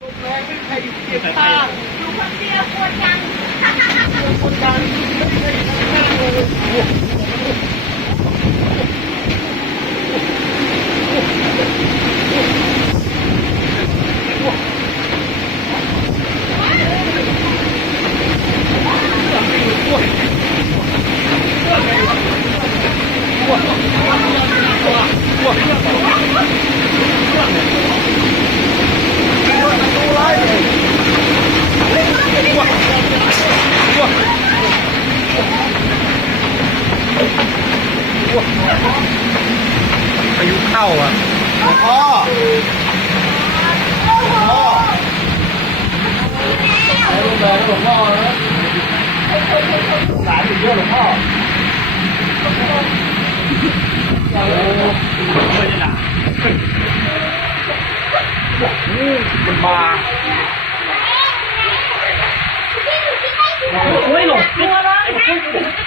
แรงไม่มีใครเก็บข้างอยู่คนเดียวปวดจังคนดังไม่มีใครเก็บข้างเลยพายุเข้าอ่ะพ่อลงแรงหลวงพ่อนะสายอยู่เยอะหลวงพ่อมันมาไม่หลบตัวเลย